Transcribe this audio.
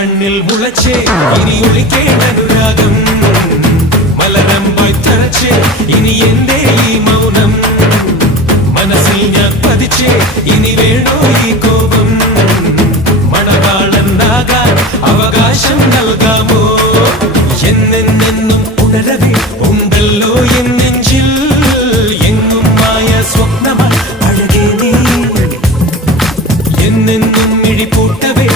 കണ്ണിൽ മുളച്ചേ ഇനി ഒളിക്കേണ്ട അനുരാഗം മലരമ്പായി തറച്ചേ ഇനി എന്റെ ഈ മൗനം മനസ്സിൽ ഞാൻ പതിച്ചേ ഇനി വേണോ ഈ കോപം മണവാളനാകാൻ അവകാശം നൽകാമോ എന്നെന്നും ഉണരവേ ഉണ്ടല്ലോ എൻ നെഞ്ചിൽ എങ്ങും മായ സ്വപ്നമായി അഴകേ നീ എന്നെന്നും മിഴിപൂട്ടവേ